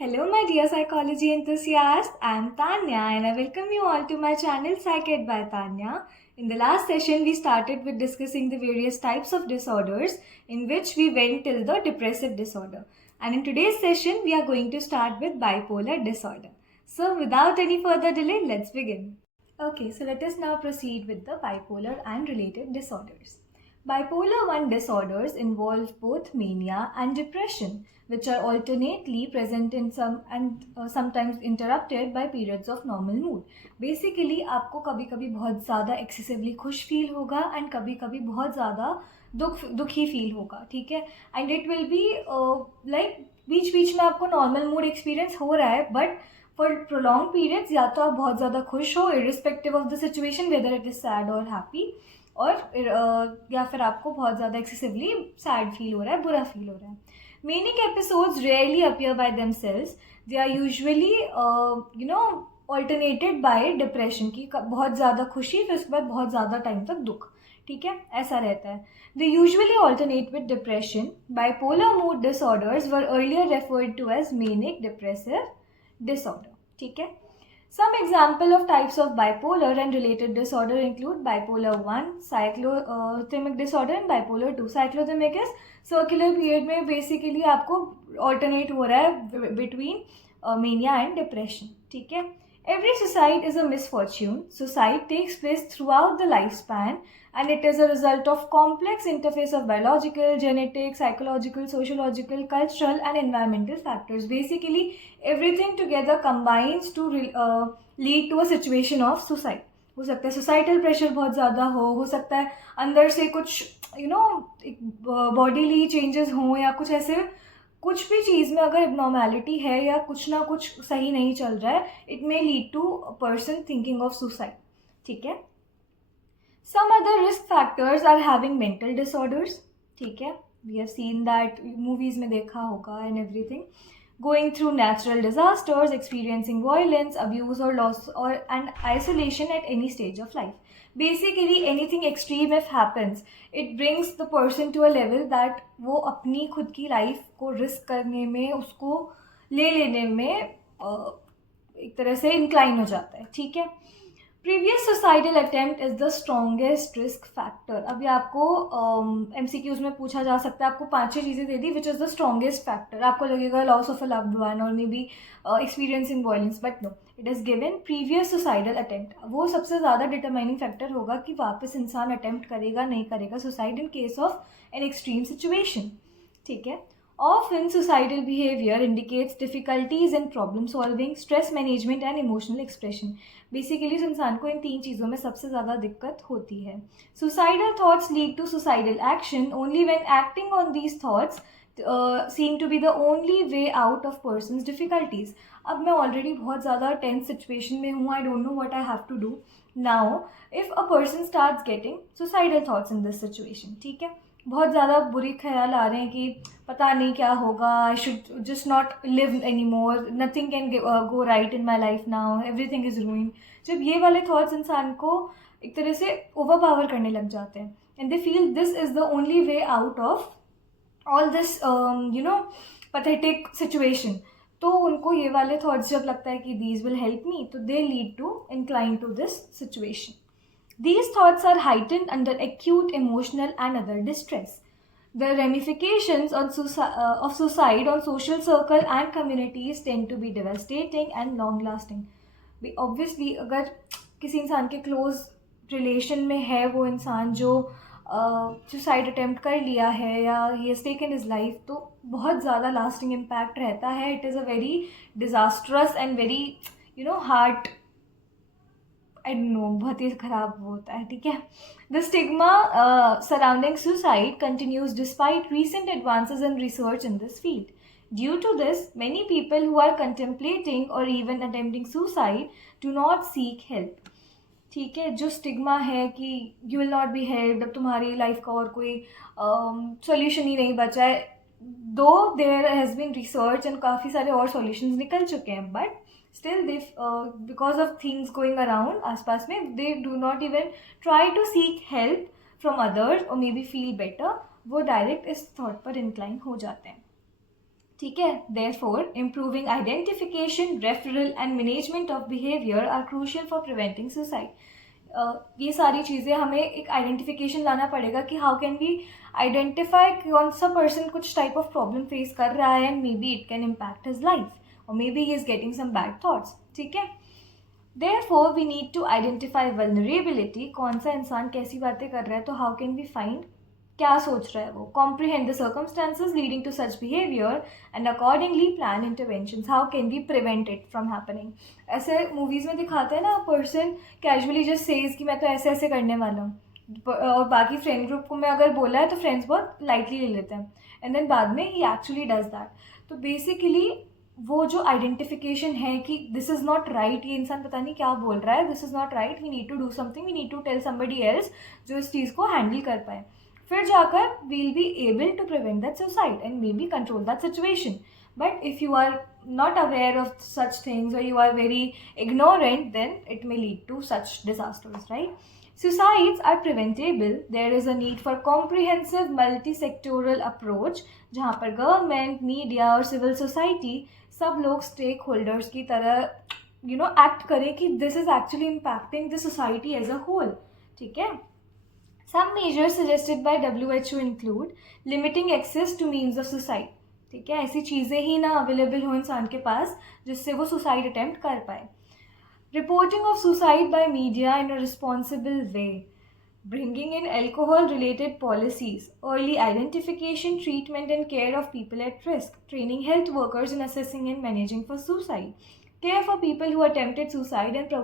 Hello, my dear psychology enthusiasts. I am Tanya and I welcome you all to my channel Psyched by Tanya. In the last session, we started with discussing the various types of disorders, in which we went till the depressive disorder. And in today's session, we are going to start with bipolar disorder. So, without any further delay, let's begin. Okay, so let us now proceed with the bipolar and related disorders. Bipolar 1 disorders involve both mania and depression, which are alternately present in some and sometimes interrupted by periods of normal mood. Basically, आपको कभी कभी बहुत ज़्यादा excessively खुश feel होगा and कभी कभी बहुत ज़्यादा दुखी फील होगा, ठीक है. And it will be like बीच बीच में आपको नॉर्मल मूड एक्सपीरियंस हो रहा है, बट फॉर प्रोलॉन्ग पीरियड्स या तो आप बहुत ज़्यादा खुश हो irrespective of the situation, whether it is sad और हैप्पी, और या फिर आपको बहुत ज़्यादा एक्सेसिवली सैड फील हो रहा है, बुरा फील हो रहा है. Manic episodes rarely appear by themselves. They are usually alternated by depression की बहुत ज़्यादा खुशी, फिर उसके बाद बहुत ज़्यादा टाइम तक दुख, ठीक है, ऐसा रहता है. They usually alternate with depression. Bipolar mood disorders were earlier referred to as manic depressive disorder, ठीक है. Some example of types of bipolar and related disorder include bipolar 1, cyclothymic disorder and bipolar 2. Cyclothymic is circular period में basically आपको alternate हो रहा है between mania and depression, ठीक है. Every suicide is a misfortune. Suicide takes place throughout the lifespan and it is a result of complex interface of biological, genetic, psychological, sociological, cultural and environmental factors. Basically, everything together combines to lead to a situation of suicide. हो सकता है societal pressure बहुत ज़्यादा हो सकता है अंदर से कुछ बॉडीली चेंजेस हों, या कुछ ऐसे कुछ भी चीज़ में अगर एबनॉर्मैलिटी है या कुछ ना कुछ सही नहीं चल रहा है, it may lead to a person thinking of suicide, ठीक है. Some other risk factors are having mental disorders, ठीक है. We have seen that, movies में देखा होगा and everything. Going through natural disasters, experiencing violence, abuse or loss or and isolation at any stage of life. Basically, anything extreme if happens, it brings the person to a level that वो अपनी खुद की life को risk करने में, उसको ले लेने में एक तरह से इंक्लाइन हो जाता है, ठीक है. Previous suicidal attempt is the strongest risk factor. अभी आपको MCQs में पूछा जा सकता है, आपको 5-6 चीज़ें दे दी, which is the strongest factor. आपको लगेगा loss of a loved one और मे be experiencing violence, but no, it is given previous suicidal attempt. वो सबसे ज़्यादा डिटरमाइनिंग फैक्टर होगा कि वापस इंसान अटेम्प्ट करेगा नहीं करेगा suicide in case of an extreme situation, ठीक है. Often, suicidal behavior indicates difficulties in problem solving, stress management and emotional expression. Basically, उस इंसान को इन 3 चीज़ों में सबसे ज़्यादा दिक्कत होती है. Suicidal thoughts lead to suicidal action only when acting on these thoughts seem to be the only way out of person's difficulties. अब मैं already बहुत ज़्यादा tense situation में हूँ, I don't know what I have to do. Now, if a person starts getting suicidal thoughts in this situation, ठीक है, बहुत ज़्यादा बुरे ख्याल आ रहे हैं कि पता नहीं क्या होगा, I should just not live any more, nothing can go right in my life now, everything is ruined. जब ये वाले थॉट्स इंसान को एक तरह से ओवर पावर करने लग जाते हैं and they feel this is the only way out of all this pathetic situation, तो उनको ये वाले थॉट्स जब लगता है कि दीज विल हेल्प मी, तो they lead to incline to this situation. These thoughts are heightened under acute emotional and other distress. The ramifications of suicide on social circle and communities tend to be devastating and long-lasting. Obviously, अगर किसी इंसान के close relation में है वो इंसान जो suicide attempt कर लिया है या he has taken his life, तो बहुत ज़्यादा lasting impact रहता है. It is a very disastrous and very heart, I don't know, बहुत ही खराब होता है, ठीक है. The stigma surrounding suicide continues despite recent advances in research in this field. Due to this, many people who are contemplating or even attempting suicide do not seek help. ठीक है, जो stigma है कि you will not be helped, अब तुम्हारी life का और कोई सॉल्यूशन ही नहीं बचा है, though there has been research and काफ़ी सारे और सॉल्यूशंस निकल चुके हैं, but still they because of things going around आसपास में, they do not even try to seek help from others or maybe feel better, वो डायरेक्ट इस थॉट पर इंक्लाइन हो जाते हैं, ठीक है. Therefore, improving identification, referral and management of behavior are crucial for preventing suicide. ये सारी चीज़ें हमें एक आइडेंटिफिकेशन लाना पड़ेगा कि हाउ कैन वी आइडेंटिफाई कौन सा पर्सन कुछ टाइप ऑफ प्रॉब्लम फेस कर रहा है and maybe it can impact his life और may be he is getting some bad thoughts. ठीक है. Therefore, we need to identify vulnerability. कौन सा इंसान कैसी बातें कर रहा है, तो how can we find क्या सोच रहा है वो. Comprehend the circumstances leading to such behavior and accordingly plan interventions. How can we prevent it from happening. ऐसे मूवीज़ में दिखाते हैं ना, पर्सन कैजुअली जस्ट सेज कि मैं तो ऐसे ऐसे करने वाला हूँ, और बाकी फ्रेंड ग्रुप को मैं अगर बोला है तो फ्रेंड्स बहुत लाइटली ले लेते हैं, एंड देन बाद में ही एक्चुअली डज दैट. तो बेसिकली वो जो आइडेंटिफिकेशन है कि दिस इज़ नॉट राइट, ये इंसान पता नहीं क्या बोल रहा है, this is not right, we need to do something, we need to tell somebody else जो इस चीज़ को हैंडल कर पाए. फिर जाकर we will be able to prevent that suicide and maybe control that situation. But if you are not aware of such things or you are very ignorant, then it may lead to such disasters, right? Suicides are preventable. There is a need for comprehensive multi-sectoral approach जहाँ पर government, media और civil society सब लोग stakeholders की तरह act करें कि this is actually impacting the society as a whole. ठीक है. Some measures suggested by WHO include limiting access to means of suicide. ठीक है. ऐसी चीज़ें ही ना अवेलेबल हो इंसान के पास जिससे वो सुसाइड अटेम्प्ट कर पाए. Reporting of suicide by media in a responsible way. Bringing in alcohol-related policies, early identification, treatment and care of people at risk, training health workers in assessing and managing for suicide, care for people who attempted suicide and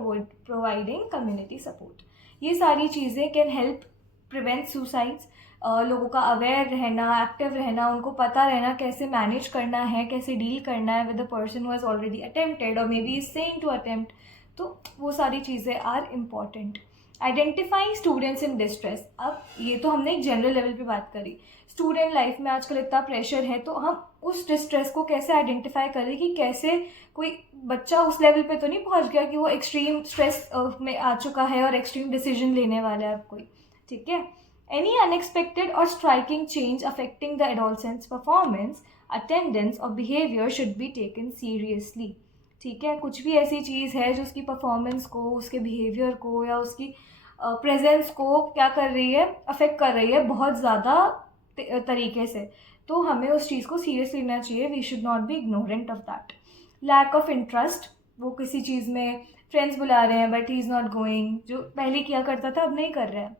providing community support. ये सारी चीज़ें can help prevent suicides. लोगों का aware रहना, active रहना, उनको पता रहना कैसे मैनेज करना है, कैसे डील करना है with the person who has already attempted और मे be is saying to attempt. तो वो सारी चीज़ें are important. Identifying students in distress. अब ये तो हमने एक जनरल लेवल पे बात करी. स्टूडेंट लाइफ में आजकल इतना प्रेशर है, तो हम उस डिस्ट्रेस को कैसे आइडेंटिफाई करें कि कैसे कोई बच्चा उस लेवल पे तो नहीं पहुंच गया कि वो एक्सट्रीम स्ट्रेस में आ चुका है और एक्सट्रीम डिसीजन लेने वाला है अब कोई. ठीक है. Any unexpected or striking change affecting the adolescent's performance, attendance or behavior should be taken seriously. ठीक है. कुछ भी ऐसी चीज़ है जो उसकी परफॉर्मेंस को, उसके बिहेवियर को या उसकी प्रेजेंस को क्या कर रही है, अफेक्ट कर रही है बहुत ज़्यादा तरीके से, तो हमें उस चीज़ को सीरियस लेना चाहिए. We should not be ignorant of that. Lack of interest. वो किसी चीज़ में फ्रेंड्स बुला रहे हैं but he is not going, जो पहले किया करता था अब नहीं कर रहा है.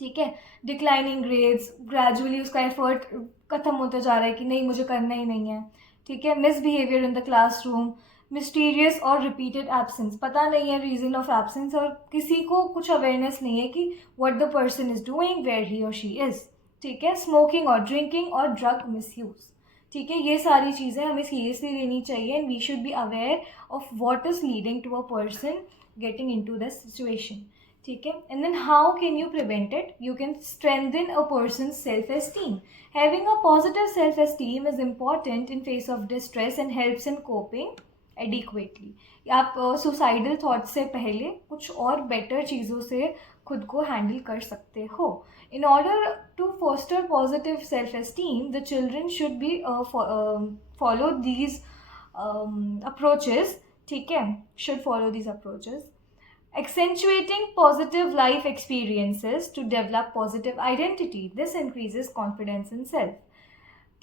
ठीक है. Declining grades. ग्रेजुअली उसका एफर्ट ख़त्म होता जा रहा है कि नहीं मुझे करना ही नहीं है. ठीक है. Misbehaviour in the classroom. Mysterious और रिपीटेड एब्सेंस. पता नहीं है रीज़न ऑफ एब्सेंस और किसी को कुछ अवेयरनेस नहीं है कि what the person is doing, where he or she is. ठीक है. स्मोकिंग और ड्रिंकिंग और ड्रग मिसयूज़. ठीक है. ये सारी चीज़ें हमें सीरियसली लेनी चाहिए and we should be aware of what is leading to a person getting into the situation. ठीक है. And then how can you prevent it. You can strengthen a person self esteem. Having a positive self esteem is important in face of distress and helps in coping adequately. आप suicidal thought से पहले कुछ और better चीज़ों से खुद को handle कर सकते हो. In order to foster positive self esteem, the children should be follow these approaches. ठीक है. Should follow these approaches. Accentuating positive life experiences to develop positive identity. This increases confidence in self.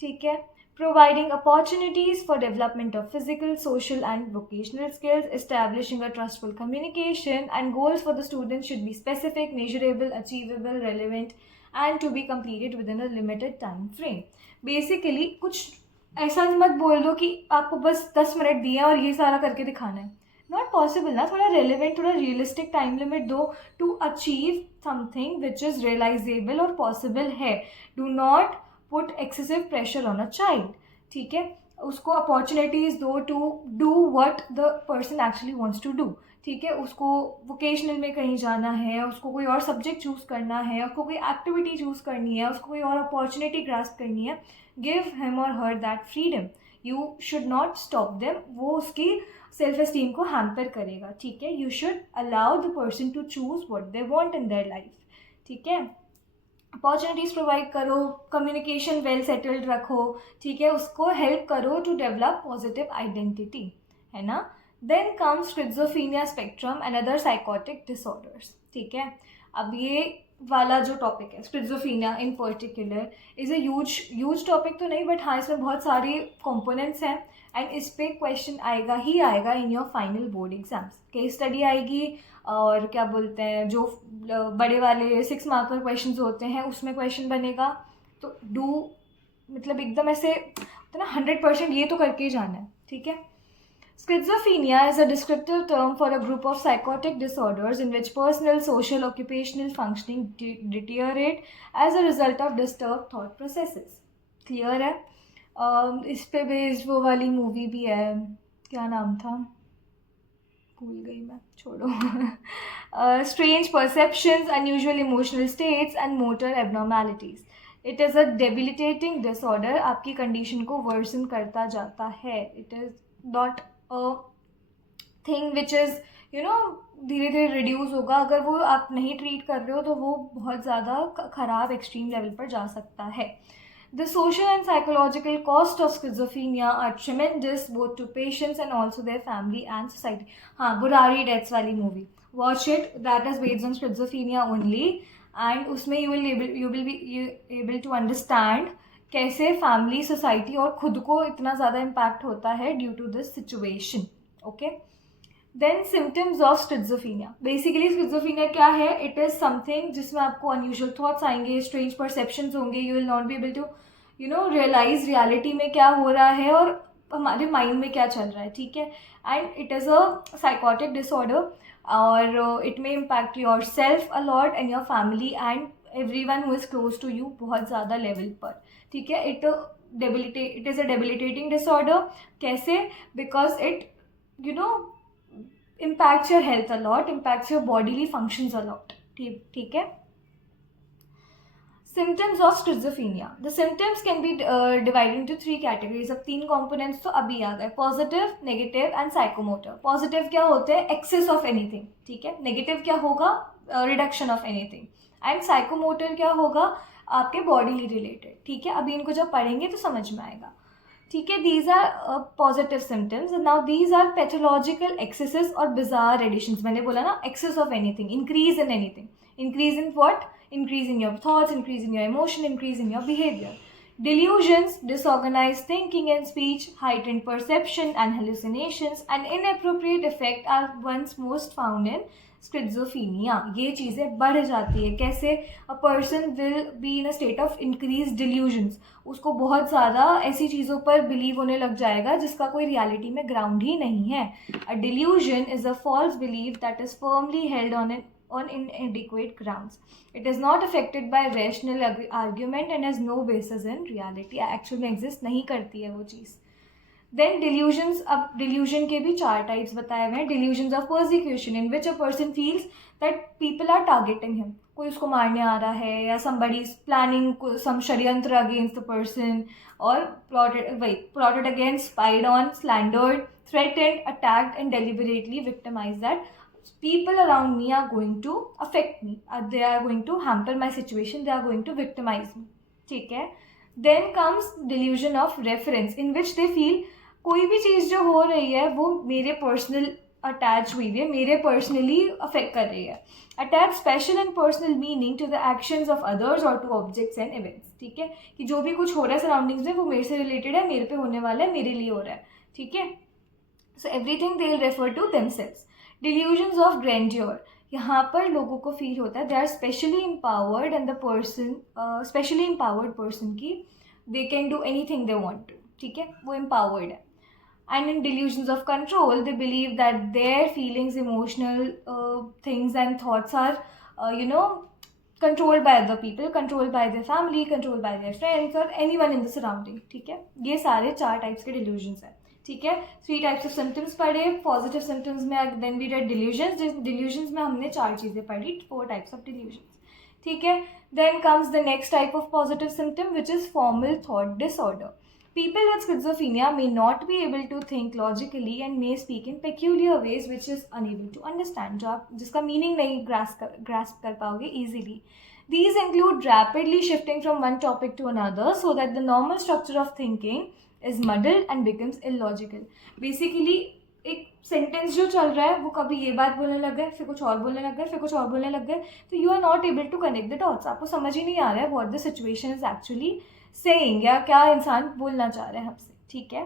ठीक है. Providing opportunities for development of physical, social and vocational skills, establishing a trustful communication, and goals for the students should be specific, measurable, achievable, relevant and to be completed within a limited time frame. Basically कुछ ऐसा मत बोल दो कि आपको बस 10 minute दिए और ये सारा करके दिखाना है. नॉट पॉसिबल ना. थोड़ा रेलिवेंट, थोड़ा रियलिस्टिक टाइम लिमिट दो to achieve something which is realisable और पॉसिबल है. Do not put excessive pressure on a child. ठीक है. उसको अपॉर्चुनिटीज़ दो to do what the person actually wants to do. ठीक है. उसको वोकेशनल में कहीं जाना है, उसको कोई और सब्जेक्ट चूज़ करना है, उसको कोई एक्टिविटी चूज़ करनी है, उसको कोई और अपॉर्चुनिटी ग्रास्प करनी है. Give him or her that freedom. You should not stop them. वो उसकी सेल्फ एस्टीम को हैम्पर करेगा. ठीक है. You should allow the person to choose what they want in their life. ठीक है. अपॉर्चुनिटीज़ प्रोवाइड करो, कम्युनिकेशन वेल सेटल्ड रखो, ठीक है, उसको हेल्प करो टू डेवलप पॉजिटिव आइडेंटिटी, है ना. Then comes schizophrenia spectrum and other psychotic disorders, ठीक है. अब ये वाला जो टॉपिक है schizophrenia in particular is a huge topic तो नहीं, बट हाँ इसमें बहुत सारे कंपोनेंट्स हैं एंड इस पे क्वेश्चन आएगा ही आएगा in your final board exams. Case study आएगी और क्या बोलते हैं जो बड़े वाले 6 मार्कर क्वेश्चंस होते हैं उसमें क्वेश्चन बनेगा. तो डू मतलब एकदम ऐसे तो ना 100% ये तो करके ही जाना है, ठीक है. Schizophrenia is a descriptive term for a group of psychotic disorders in which personal, social, occupational functioning deteriorate as a result of disturbed thought processes. Clear है. इस पे बेस्ड वो वाली मूवी भी है, क्या नाम था, भूल गई मैं, छोड़ो. Strange perceptions, unusual emotional states and motor abnormalities. It is a debilitating disorder. आपकी कंडीशन को वर्सन करता जाता है. It is not a thing which is धीरे धीरे रिड्यूस होगा. अगर वो आप नहीं ट्रीट कर रहे हो तो वो बहुत ज़्यादा ख़राब एक्सट्रीम लेवल पर जा सकता है. The social and psychological cost of schizophrenia are tremendous both to patients and also their family and society. हाँ, बुरारी डेथ्स वाली movie, watch it. That is based on schizophrenia only, and उसमें you will be able to understand कैसे family, society और खुद को इतना ज़्यादा impact होता है due to this situation. Okay. Then symptoms of schizophrenia. Basically schizophrenia क्या है? इट इज़ समथिंग जिसमें आपको अनयूजुअल थॉट्स आएंगे, स्ट्रेंज परसेप्शंस होंगे, you will not be able to realise reality में क्या हो रहा है और हमारे माइंड में क्या चल रहा है, ठीक है. And it is a psychotic disorder और it may impact yourself a lot and your family and everyone who is close to you बहुत ज़्यादा लेवल पर, ठीक है. It is a debilitating disorder. कैसे? Because it impacts your health a lot, impacts your bodily functions a lot. ठीक है. Symptoms of schizophrenia. The symptoms can be divided into 3 categories. अब 3 components तो अभी आ गए, positive, negative and psychomotor. Positive क्या होते हैं? Excess of anything, ठीक है. Negative क्या होगा? Reduction of anything. And psychomotor क्या होगा? आपके bodily related, ठीक है. अभी इनको जब पढ़ेंगे तो समझ में आएगा, ठीक है. these are positive symptoms and now these are pathological excesses or bizarre additions. मैंने बोला ना, excess of anything, increase in anything. Increase in what? Increase in your thoughts, increase in your emotion, increase in your behavior. Delusions, disorganized thinking and speech, heightened perception and hallucinations and inappropriate affect are once most found in schizophrenia. ये चीज़ें बढ़ जाती है. कैसे? A person will be in a state of increase delusions. उसको बहुत ज़्यादा ऐसी चीज़ों पर बिलीव होने लग जाएगा जिसका कोई रियलिटी में ग्राउंड ही नहीं है. A delusion is a false believe that is firmly held on inadequate grounds. It is not affected by rational argument and has no basis in reality. Actually में exist नहीं करती है वो चीज़. Then delusions. अब delusion के भी 4 types बताए हुए हैं. Delusions of persecution in which a person feels that people are targeting him. कोई उसको मारने आ रहा है या somebody is planning some षड्यंत्र against the person or plotted against, spied on, slandered, threatened, attacked and deliberately victimized that people around me are going to affect me. They are going to hamper my situation. They are going to victimize me. ठीक है. Then comes delusion of reference in which they feel कोई भी चीज़ जो हो रही है वो मेरे पर्सनल अटैच हुई है, मेरे पर्सनली अफेक्ट कर रही है. Attach special and personal meaning to the actions of others और टू ऑब्जेक्ट्स एंड इवेंट्स. ठीक है, कि जो भी कुछ हो रहा है सराउंडिंग्स में वो मेरे से रिलेटेड है, मेरे पे होने वाला है, मेरे लिए हो रहा है. ठीक है. So everything they will refer to themselves. Delusions of grandeur. यहाँ पर लोगों को फील होता है they are specially empowered and the person specially empowered person की they can do anything they want to. ठीक है, वो एम्पावर्ड है. And in delusions of control, they believe that their feelings, emotional things and thoughts are, controlled by other people, controlled by their family, controlled by their friends or anyone in the surrounding. ठीक है, ये सारे 4 types के delusions हैं. ठीक है, 3 types of symptoms पढ़े. Positive symptoms में then we read delusions. Delusions में हमने 4 चीज़ें पढ़ी, 4 टाइप्स ऑफ डिल्यूजन्स. ठीक है. Then comes the next type of positive symptom which is formal thought disorder. People with schizophrenia may not be able to think logically and may speak in peculiar ways which is unable to understand. जो आप जिसका meaning नहीं grasp कर पाओगे easily. These include rapidly shifting from one topic to another so that the normal structure of thinking is muddled and becomes illogical. Basically एक sentence जो चल रहा है वो कभी ये बात बोलने लग गए, फिर कुछ और बोलने लग गए, फिर कुछ और बोलने लग गए, तो you are not able to connect the dots. आपको समझ ही नहीं आ रहा है what the situation is actually saying, या क्या इंसान बोलना चाह रहा है हमसे. ठीक है.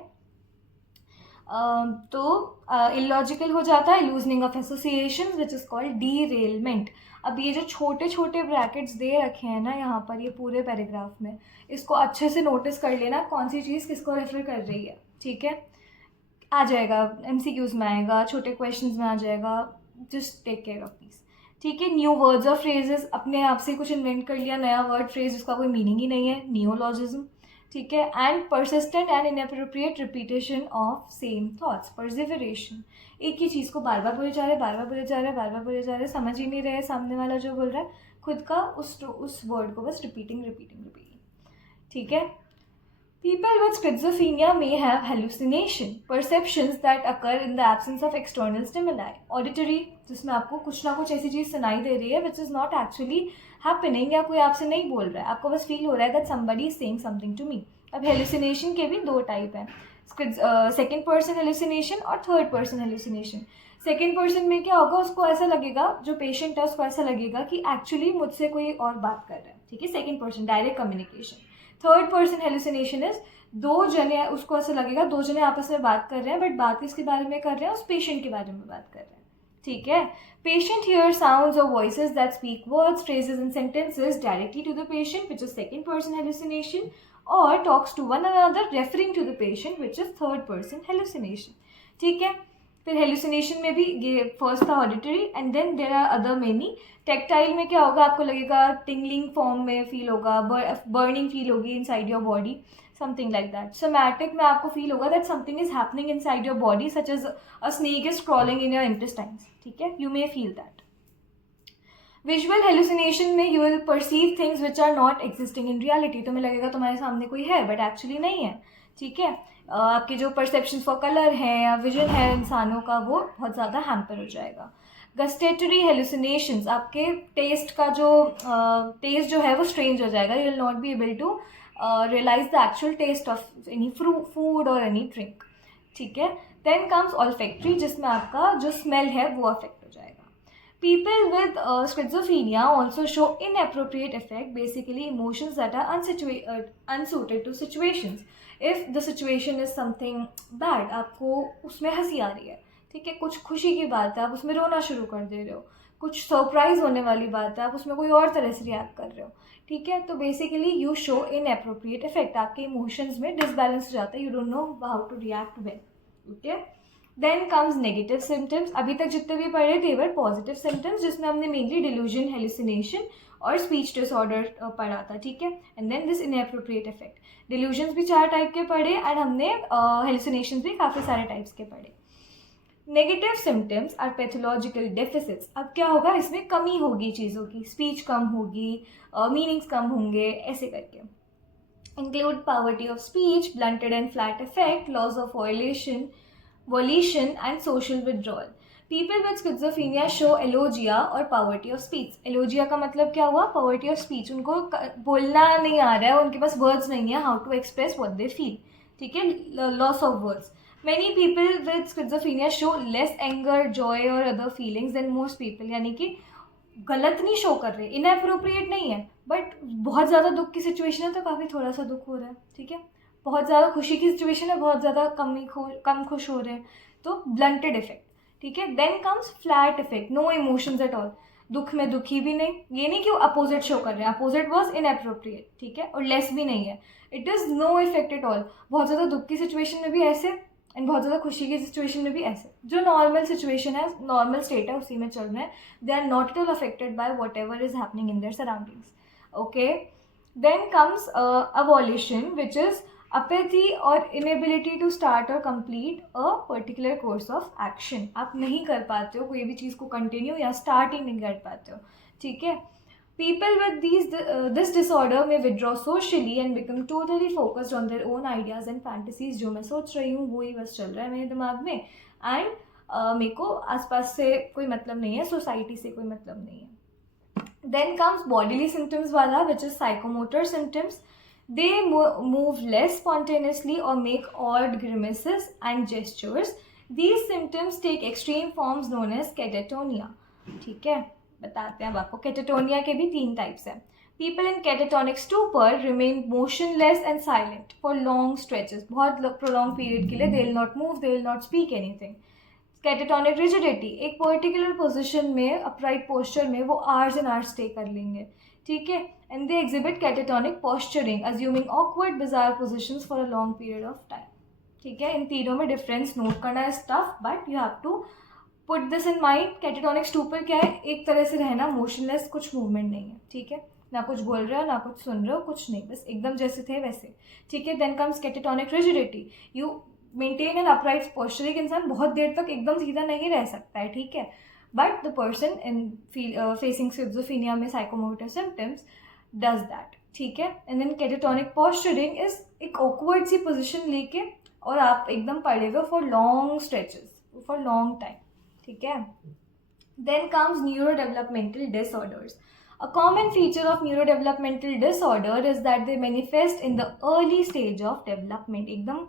तो इलॉजिकल हो जाता है, loosening of association which is called derailment. अब ये जो छोटे छोटे ब्रैकेट्स दे रखे हैं ना यहाँ पर, ये पूरे पैराग्राफ में, इसको अच्छे से नोटिस कर लेना कौन सी चीज़ किसको रेफर कर रही है. ठीक है. आ जाएगा MCQs में, आएगा छोटे क्वेश्चंस में, आ जाएगा. Just take care of this. ठीक है. न्यू वर्ड्स और फ्रेजेस, अपने आप से कुछ इन्वेंट कर लिया नया वर्ड फ्रेज जिसका कोई मीनिंग ही नहीं है, नियोलॉजिज्म. ठीक है. And persistent and inappropriate repetition of same thoughts, perseveration. एक ही चीज़ को बार बार बोले जा रहे, बार बार बोले जा रहे, बार बार बोले जा रहे, समझ ही नहीं रहे सामने वाला जो बोल रहा है, खुद का उस वर्ड को बस रिपीटिंग. ठीक है. People with schizophrenia may have hallucination, perceptions that occur in the absence of external stimuli. Auditory, जिसमें आपको कुछ ना कुछ ऐसी चीज़ सुनाई दे रही है which is not actually happening, या कोई आपसे नहीं बोल रहा है, आपको बस फील हो रहा है that somebody is saying something to me. अब hallucination के भी दो टाइप हैं, सेकेंड पर्सन हेलुसिनेशन और third person hallucination. Second person में क्या होगा, उसको ऐसा लगेगा, जो पेशेंट है उसको ऐसा लगेगा कि एक्चुअली मुझसे कोई और बात कर रहा है. ठीक है. Second person, direct communication. Third person hallucination is दो जने, उसको ऐसा लगेगा दो जने आपस में बात कर रहे हैं, बट बात किसके बारे में कर रहे हैं, उस पेशेंट के बारे में बात कर रहे हैं. ठीक है. पेशेंट हियर साउंड्स और voices that speak words, phrases and sentences directly to the patient which is second person hallucination, और talks to one another referring to the patient which is third person hallucination. ठीक है. फिर hallucination में भी ये first था auditory, and then there are other many. Tactile में क्या होगा, आपको लगेगा टिंगलिंग फॉर्म में फील होगा, बर्निंग फील होगी inside your body, something like that. Somatic में आपको फील होगा that something is happening inside your body, such as a snake is crawling in your intestines. ठीक है. You may feel that. Visual hallucination में you will perceive things which are not existing in reality. तुम्हें लगेगा तुम्हारे सामने कोई है but actually नहीं है. ठीक है. आपके जो परसेप्शन फॉर कलर है या विजन है इंसानों का, वो बहुत ज़्यादा हैम्पर हो जाएगा. गस्टेटरी हेलुसिनेशंस, आपके टेस्ट का जो टेस्ट जो है वो स्ट्रेंज हो जाएगा. You will not be able to realise the actual taste of any food और एनी ड्रिंक. ठीक है. देन कम्स ऑल्फैक्टरी, जिसमें आपका जो स्मेल है वो अफेक्ट हो जाएगा. People with schizophrenia also show inappropriate effect, basically emotions that are unsuited to situations. If the situation is something bad, आपको उसमें हंसी आ रही है, ठीक है, कुछ खुशी की बात है, आप उसमें रोना शुरू कर दे रहे हो, कुछ सरप्राइज होने वाली बात है, आप उसमें कोई और तरह से रिएक्ट कर रहे हो. ठीक है. तो basically you show inappropriate effect, आपके इमोशंस में डिसबैलेंस हो जाता है, you don't know how to react well. Okay. Then comes negative symptoms. अभी तक जितने भी पढ़े थे वर पॉजिटिव सिम्टम्स, जिसमें हमने मेनली डिल्यूजन, हेलुसिनेशन और स्पीच डिसऑर्डर पढ़ा था. ठीक है. And then this inappropriate affect. Delusions भी 4 टाइप के पढ़े एंड हमने हेलुसिनेशंस भी काफ़ी सारे टाइप्स के पढ़े. Negative symptoms are pathological deficits. अब क्या होगा, इसमें कमी होगी चीज़ों की, स्पीच कम होगी, मीनिंग्स कम होंगे, ऐसे करके. Include poverty of speech, blunted and flat effect, loss of volition and social withdrawal. People with schizophrenia show alogia और poverty of speech. Alogia का मतलब क्या हुआ, poverty of speech. उनको बोलना नहीं आ रहा है, उनके पास words नहीं है how to express what they feel. ठीक है. Loss of words. Many people with schizophrenia show less anger, joy or other feelings than most people. यानी कि गलत नहीं शो कर रहे, इनएप्रोप्रिएट नहीं है, बट बहुत ज़्यादा दुख की सिचुएशन है तो काफ़ी थोड़ा सा दुख हो रहा है. ठीक है. बहुत ज़्यादा खुशी की सिचुएशन है, बहुत ज़्यादा कम खुश हो रहे हैं, तो ब्लंटेड इफेक्ट. ठीक है. Then comes flat affect, no emotions at all. दुख में दुखी भी नहीं, ये नहीं कि वो अपोजिट शो कर रहे हैं, अपोजिट वॉज इनएप्रोप्रिएट. ठीक है. और लेस भी नहीं है, it is no affect at all. बहुत ज़्यादा दुख की सिचुएशन में भी ऐसे एंड बहुत ज़्यादा खुशी की सिचुएशन में भी ऐसे. जो नॉर्मल सिचुएशन है, नॉर्मल स्टेट है, उसी में चल रहे हैं. They are not at all affected by whatever is happening in their surroundings. Okay. Then comes avolition which is apathy और inability to start or complete a particular course of action. आप नहीं कर पाते हो कोई भी चीज़ को continue या स्टार्ट ही नहीं कर पाते हो. ठीक है. People with this disorder may withdraw socially and become totally focused on their own ideas and fantasies. जो मैं सोच रही हूँ वही बस चल रहा है मेरे दिमाग में, एंड मेरे को आसपास से कोई मतलब नहीं है, सोसाइटी से कोई मतलब नहीं है. Then comes bodily symptoms wala, which is psychomotor symptoms. They move less spontaneously or make odd grimaces and gestures. These symptoms take extreme forms known as catatonia. ठीक है, बताते हैं अब आपको. कैटेटोनिया के भी 3 टाइप्स हैं. People in catatonic stupor remain motionless and silent for long stretches. बहुत prolonged period के लिए they will not move, they will not speak anything. Catatonic rigidity, एक पर्टिकुलर पोजिशन में अपराइट पोस्चर में वो आवर्स एंड आवर्स स्टे कर लेंगे. ठीक है. And they exhibit catatonic posturing assuming awkward bizarre positions for a long period of time. ठीक है. इन तीनों में डिफरेंस नोट करना is tough, but you have to put this in mind. Catatonic stupor क्या है? एक तरह से रहना, मोशनलेस, कुछ मूवमेंट नहीं है. ठीक है. ना कुछ बोल रहे हो, ना कुछ सुन रहे हो, कुछ नहीं, बस एकदम जैसे थे वैसे. ठीक है. Then comes catatonic rigidity. You maintain an upright posture. एक इंसान बहुत देर तक एकदम सीधा नहीं रह सकता है. ठीक है. But the person in facing schizophrenia में साइकोमोटर सिम्टम्स डज दैट. ठीक है. And then catatonic posturing is एक ऑकवर्ड सी पोजिशन लेके और आप एकदम पड़े हुए for long stretches, for long time. ठीक है. Then comes neuro developmental disorders. A common feature of neurodevelopmental disorder is that they manifest in the early stage of development. एकदम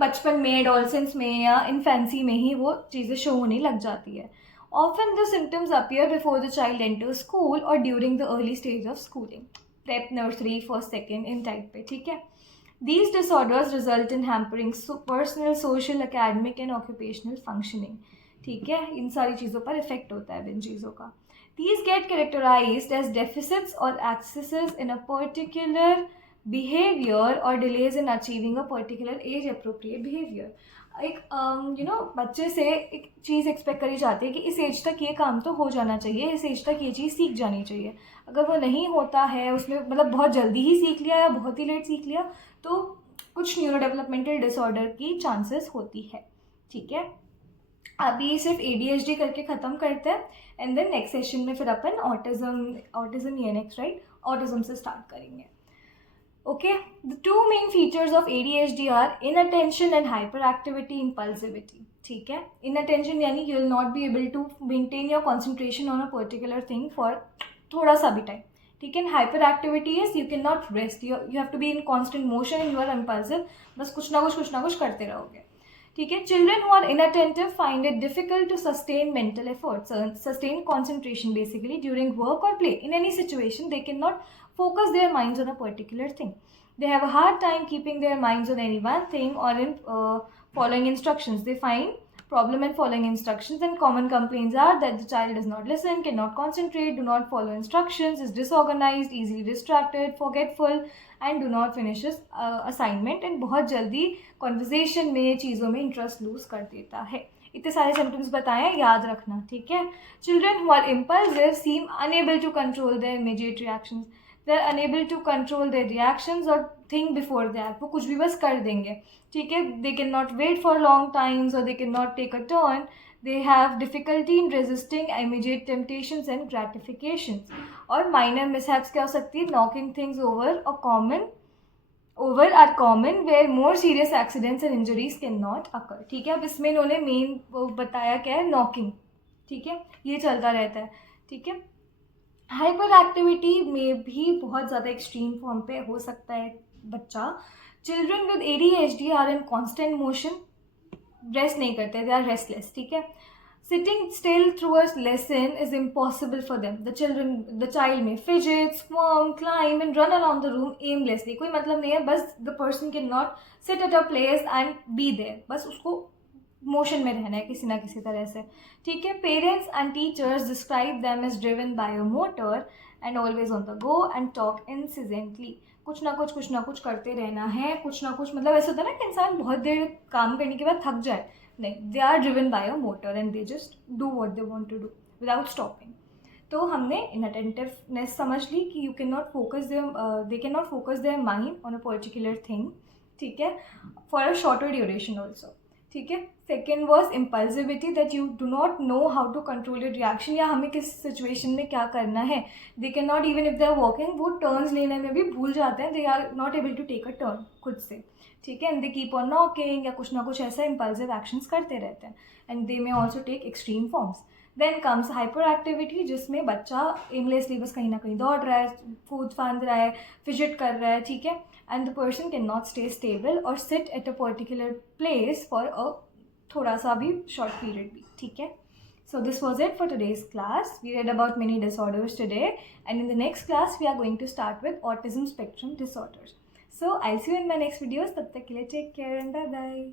बचपन में, एडोलसेंस में या इन्फेंसी में ही वो चीज़ें शो होने लग जाती है. Often the symptoms appear before the child enters school or during the early stage of schooling. Prep, nursery, first, second in type पे. ठीक है. These disorders result in hampering personal, social, academic and occupational functioning. ठीक है. इन सारी चीज़ों पर effect होता है इन चीज़ों का. These get characterized as deficits or excesses in a particular behavior or delays in achieving a particular age appropriate behavior. एक बच्चे से एक चीज़ एक्सपेक्ट करी जाती है कि इस एज तक ये काम तो हो जाना चाहिए, इस एज तक ये चीज़ सीख जानी चाहिए. अगर वो नहीं होता है, उसने मतलब बहुत जल्दी ही सीख लिया या बहुत ही लेट सीख लिया, तो कुछ न्यूरो डेवलपमेंटल डिसऑर्डर की चांसेस होती है. ठीक है. अभी सिर्फ ADHD करके ख़त्म करते हैं एंड देन नेक्स्ट सेशन में फिर अपन ऑटिज़म ये नेक्स्ट राइट ऑटिज़म से स्टार्ट करेंगे. Okay. The 2 main features of ADHD are inattention and hyperactivity, impulsivity. ठीक है. इनअटेंशन यानी you will not be able to maintain your concentration on a particular thing for थोड़ा सा भी time. ठीक है. Hyperactivity is you can not rest, you have to be in constant motion and you are impulsive. बस कुछ ना कुछ करते रहोगे. ठीक है. Children who are inattentive find it difficult to sustain mental effort, sustain concentration basically during work or play. In any situation, they cannot focus their minds on a particular thing. They have a hard time keeping their minds on any one thing or in following instructions. They find problem in following instructions, and common complaints are that the child does not listen, cannot concentrate, do not follow instructions, is disorganized, easily distracted, forgetful, and do not finish his assignment, and बहुत जल्दी conversation में चीज़ों में interest lose कर देता है. इतने सारे सिम्टम्स बताए, याद रखना. ठीक है. Children who are impulsive seem unable to control their immediate reactions. They are unable to control their reactions और थिंक बिफोर दे एक्ट. वो कुछ भी बस कर देंगे. ठीक है. They can not wait for long times और they can not take a turn. They have difficulty in resisting immediate temptations and gratifications. और minor mishaps क्या हो सकती है? Knocking things over are common where more serious accidents and injuries cannot occur. ठीक है. अब इसमें इन्होंने मेन बताया क्या है? नॉकिंग. ठीक है. ये चलता रहता है. ठीक है. हाइपर एक्टिविटी में भी बहुत ज़्यादा एक्सट्रीम फॉर्म पे हो सकता है बच्चा. Children with ADHD are in constant motion, rest नहीं करते, दे आर रेस्टलेस. ठीक है. Sitting still through a lesson is impossible for them. The child may fidget, squirm, climb and run around the room aimlessly. कोई मतलब नहीं है, बस the person can not sit at a place and be there. बस उसको motion में रहना है किसी ना किसी तरह से. ठीक है. Parents and teachers describe them as driven by a motor and always on the go and talk incidentally. कुछ ना कुछ करते रहना है. कुछ ना कुछ मतलब ऐसा होता है ना कि इंसान बहुत देर काम करने के बाद थक जाए. नहीं, they are driven by a motor and they just do what they want to do without stopping. तो हमने इनअटेंटिवनेस समझ ली कि you can not focus they can not focus their mind on a particular thing. ठीक है. For a shorter duration also. ठीक है. Second was impulsivity, that you do not know how to control your reaction, या हमें किस situation में क्या करना है. They can not even if they are walking, वो टर्न्स लेने में भी भूल जाते हैं. They are not able to take a turn खुद से. ठीक है. And they keep on knocking या कुछ ना कुछ ऐसा इम्पल्सिव एक्शंस करते रहते हैं. And they may also take extreme forms. Then comes hyperactivity, जिसमें बच्चा एमलेसली बस कहीं ना कहीं दौड़ रहा है, कूद फांद रहा है, फिजिट कर रहा है, ठीक है, and the person can not stay stable और sit at a particular place for a थोड़ा सा भी शॉर्ट पीरियड भी, ठीक है. So this was it for today's class. We read about many disorders today, and in the next class we are going to start with autism spectrum disorders. So I'll see you in my next videos. Tab tak ke liye take care and bye bye.